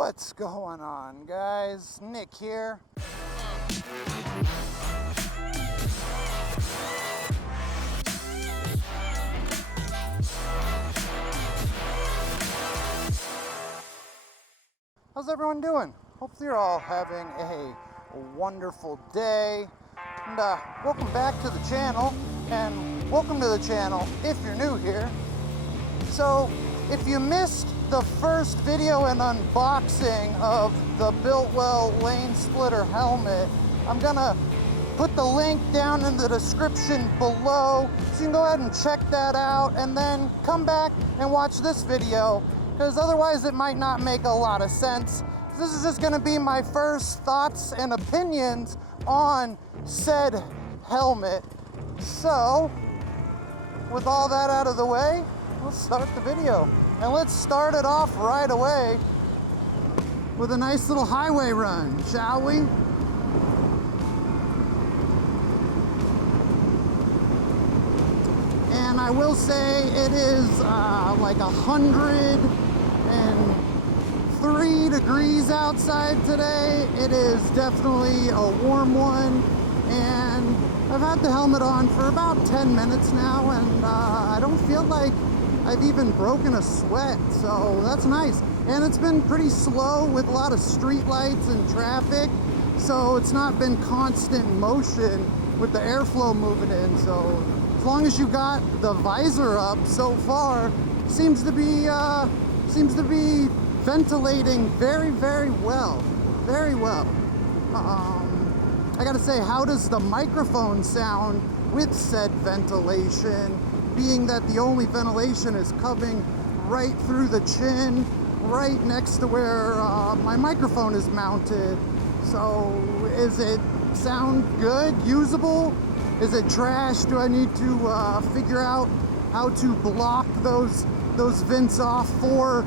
What's going on, guys? Nick here. How's everyone doing? Hopefully you're all having a wonderful day. And welcome back to the channel. And welcome to the channel if you're new here. So, if you missed the first video and unboxing of the Biltwell lanesplitter helmet, I'm gonna put the link down in the description below so you can go ahead and check that out and then come back and watch this video, because otherwise it might not make a lot of sense. This is just gonna be my first thoughts and opinions on said helmet. So, with all that out of the way, let's start the video. And let's start it off right away with a nice little highway run, shall we? And I will say it is like 103 degrees outside today. It is definitely a warm one, and I've had the helmet on for about 10 minutes now, and I don't feel like I've even broken a sweat, so that's nice. And it's been pretty slow with a lot of street lights and traffic, so it's not been constant motion with the airflow moving in. So as long as you got the visor up so far, seems to be ventilating very, very well. Very well. I gotta say, how does the microphone sound with said ventilation, being that the only ventilation is coming right through the chin, right next to where my microphone is mounted? So is it sound good, usable? Is it trash? Do I need to figure out how to block those vents off for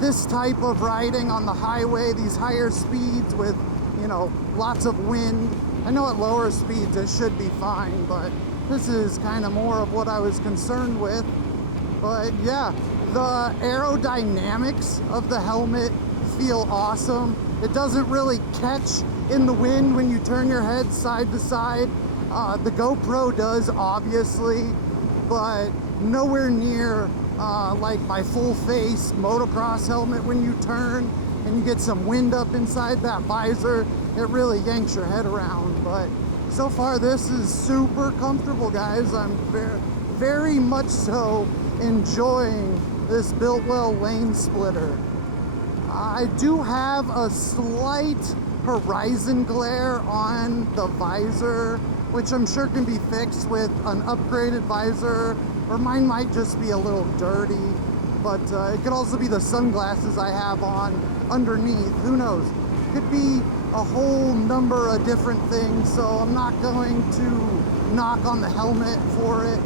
this type of riding on the highway, these higher speeds with, you know, lots of wind? I know at lower speeds it should be fine, but this is kind of more of what I was concerned with. But yeah, the aerodynamics of the helmet feel awesome. It doesn't really catch in the wind when you turn your head side to side. The GoPro does, obviously, but nowhere near like my full face motocross helmet. When you turn and you get some wind up inside that visor, it really yanks your head around. But so far this is super comfortable, guys. I'm very much so enjoying this Biltwell lanesplitter. I do have a slight horizon glare on the visor, which I'm sure can be fixed with an upgraded visor, or mine might just be a little dirty. But it could also be the sunglasses I have on underneath. Who knows? Could be a whole number of different things, so I'm not going to knock on the helmet for it.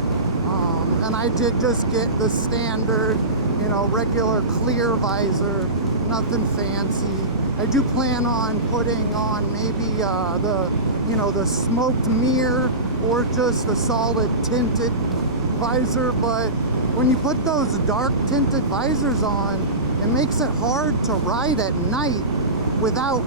And I did just get the standard, you know, regular clear visor, nothing fancy. I do plan on putting on maybe the smoked mirror or just a solid tinted visor, but when you put those dark tinted visors on, it makes it hard to ride at night without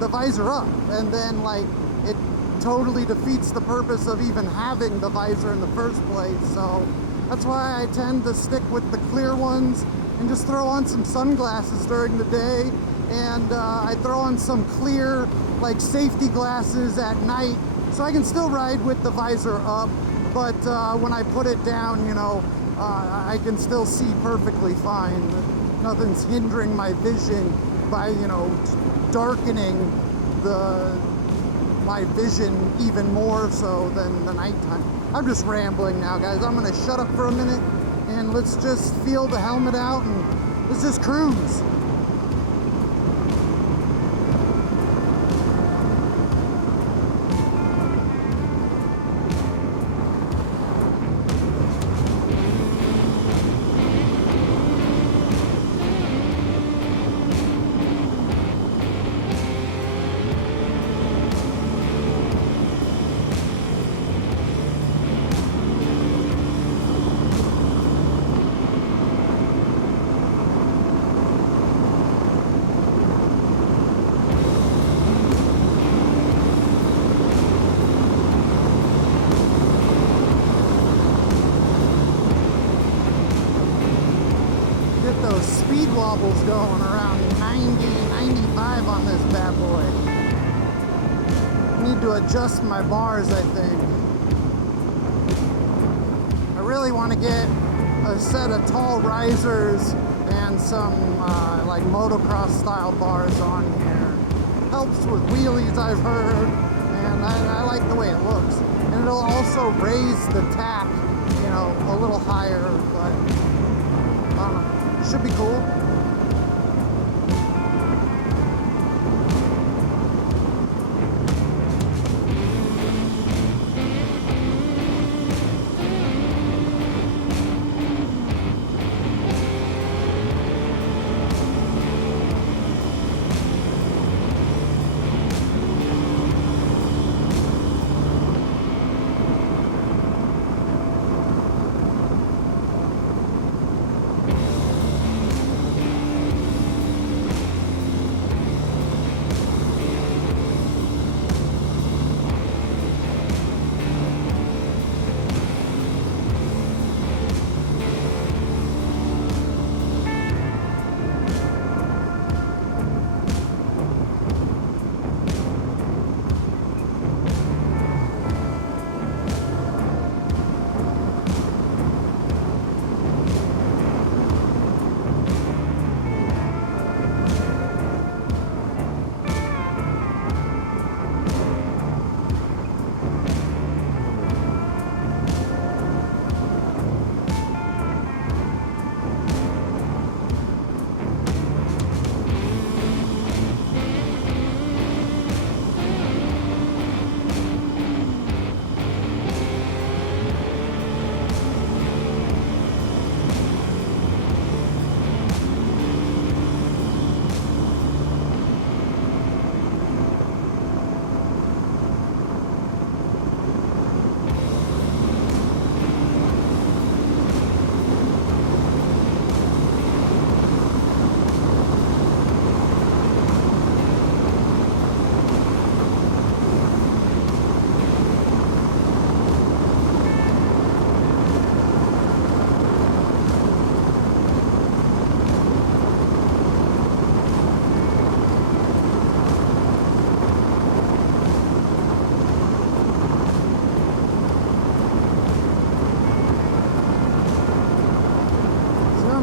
the visor up, and then like it totally defeats the purpose of even having the visor in the first place. So that's why I tend to stick with the clear ones and just throw on some sunglasses during the day, and I throw on some clear like safety glasses at night so I can still ride with the visor up, but when I put it down, you know, I can still see perfectly fine. Nothing's hindering my vision by, you know, darkening my vision even more so than the nighttime. I'm just rambling now, guys. I'm gonna shut up for a minute and let's just feel the helmet out and let's just cruise. wobbles going around 90, 95 on this bad boy. I need to adjust my bars, I think. I really want to get a set of tall risers and some like motocross style bars on here. Helps with wheelies, I've heard, and I like the way it looks. And it'll also raise the tack, you know, a little higher, but I don't know. Should be cool.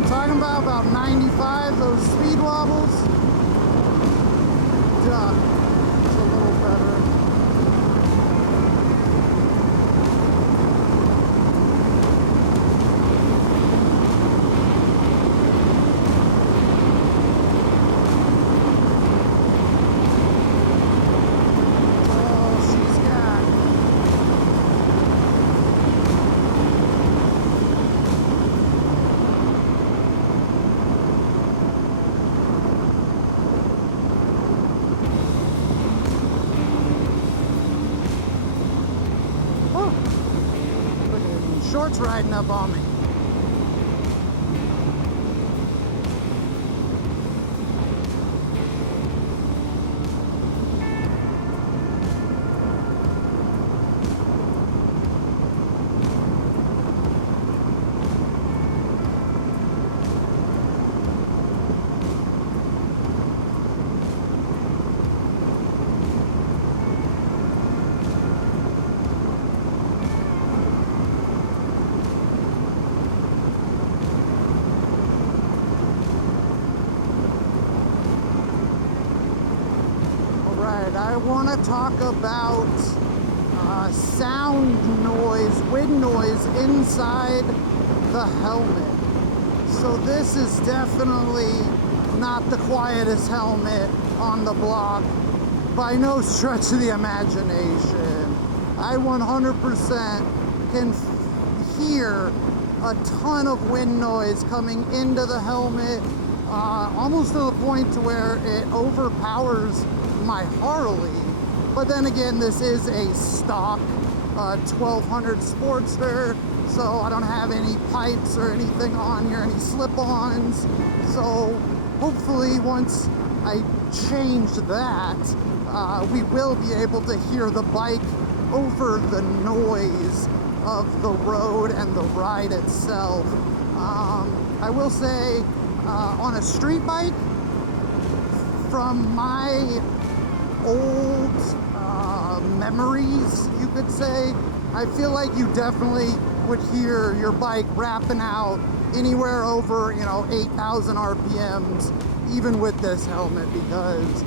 Talking about 95, those speed wobbles. Duh, it's a little better. Shorts riding up on me. I want to talk about sound noise, wind noise inside the helmet. So this is definitely not the quietest helmet on the block by no stretch of the imagination. I 100% can hear a ton of wind noise coming into the helmet, almost to the point to where it overpowers my Harley. But then again, this is a stock 1200 Sportster, so I don't have any pipes or anything on here, any slip-ons. So hopefully once I change that, we will be able to hear the bike over the noise of the road and the ride itself. I will say on a street bike, from my old memories, you could say, I feel like you definitely would hear your bike rapping out anywhere over, 8,000 RPMs, even with this helmet, because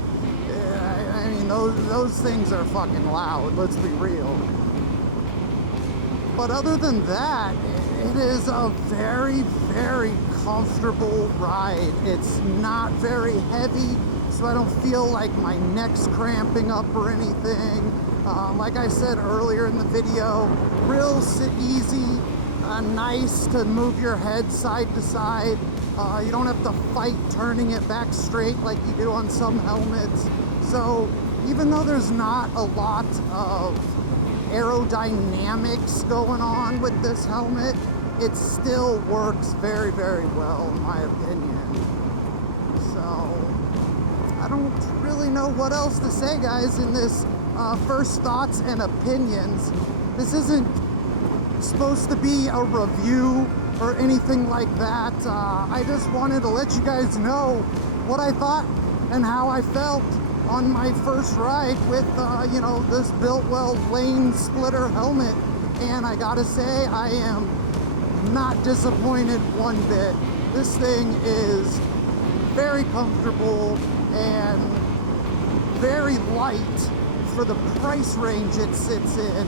I mean, those things are fucking loud, let's be real. But other than that, it is a very, very comfortable ride. It's not very heavy, so I don't feel like my neck's cramping up or anything. Like I said earlier in the video, real easy, nice to move your head side to side. You don't have to fight turning it back straight like you do on some helmets. So even though there's not a lot of aerodynamics going on with this helmet, it still works very, very well in my opinion. So I don't really know what else to say, guys, in this first thoughts and opinions. This isn't supposed to be a review or anything like that. I just wanted to let you guys know what I thought and how I felt on my first ride with, this Biltwell lane splitter helmet. And I gotta say, I am not disappointed one bit. This thing is very comfortable and very light for the price range it sits in.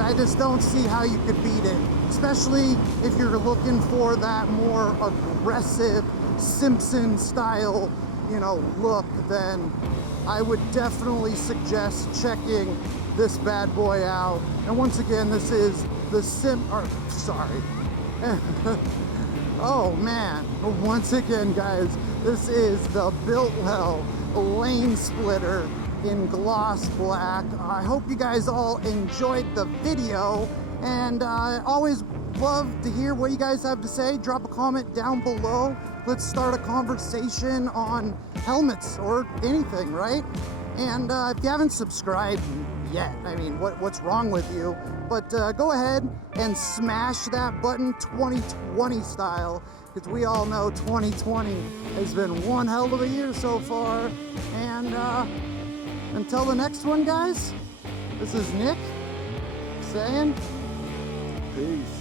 I just don't see how you could beat it, especially if you're looking for that more aggressive Simpson style, look. Then I would definitely suggest checking this bad boy out. And once again, this is the oh man, once again, guys, this is the Biltwell lane splitter in gloss black. I hope you guys all enjoyed the video, and I always love to hear what you guys have to say. Drop a comment down below. Let's start a conversation on helmets or anything, right? And if you haven't subscribed yet, I mean, what's wrong with you? But go ahead and smash that button 2020 style, because we all know 2020 has been one hell of a year so far. And until the next one, guys, this is Nick saying peace.